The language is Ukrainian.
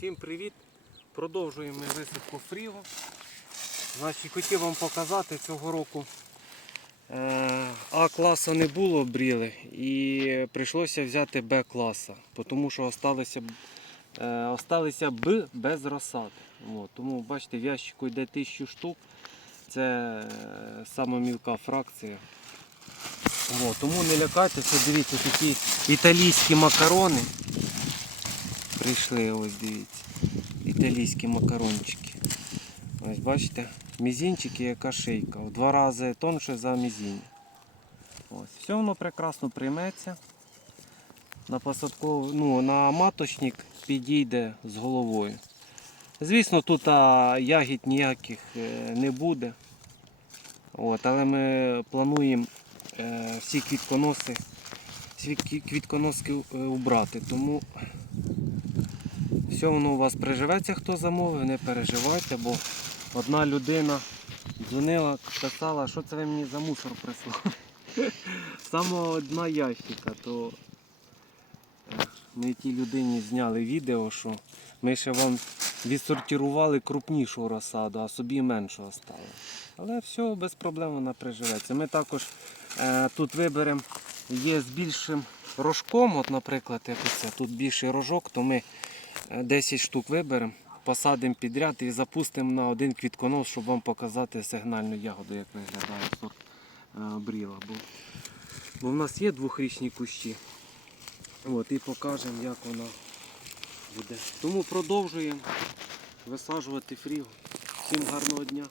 Всім привіт! Продовжуємо висадку фрігу. Значить, хотів вам показати цього року е, А-класа не було бріли і прийшлося взяти Б-класа, тому що осталися, е, осталися Б без розсад. От, тому бачите, в ящику йде 1000 штук. Це е, сама мілка фракція. От, тому не лякайтеся, дивіться, такі італійські макарони. Прийшли, ось дивіться. Італійські макарончики. Ось бачите, мізінчики, яка шийка. В два рази тонше за мізіння. Ось. Все воно прекрасно прийметься. На посадкову, ну, на маточник підійде з головою. Звісно, тут а, ягід ніяких е, не буде. От, але ми плануємо е, всі квітконоси, всі квітконоски е, убрати. Тому все воно у вас приживеться, хто замовив, не переживайте, бо одна людина дзвонила, писала, що це ви мені за мусор прислали. Саме одна ящика, то е, ми тій людині зняли відео, що ми ще вам відсортували крупнішу розсаду, а собі меншу оставили. Але все без проблем вона приживеться. Ми також е, тут виберемо, є з більшим рожком, от, наприклад, як оце, тут більший рожок, то ми 10 штук виберемо, посадимо підряд і запустимо на один квітконос, щоб вам показати сигнальну ягоду, як виглядає сорт е, бріла. Бо, бо в нас є двохрічні кущі. От, і покажемо, як вона буде. Тому продовжуємо висаджувати фрігу. Всім гарного дня.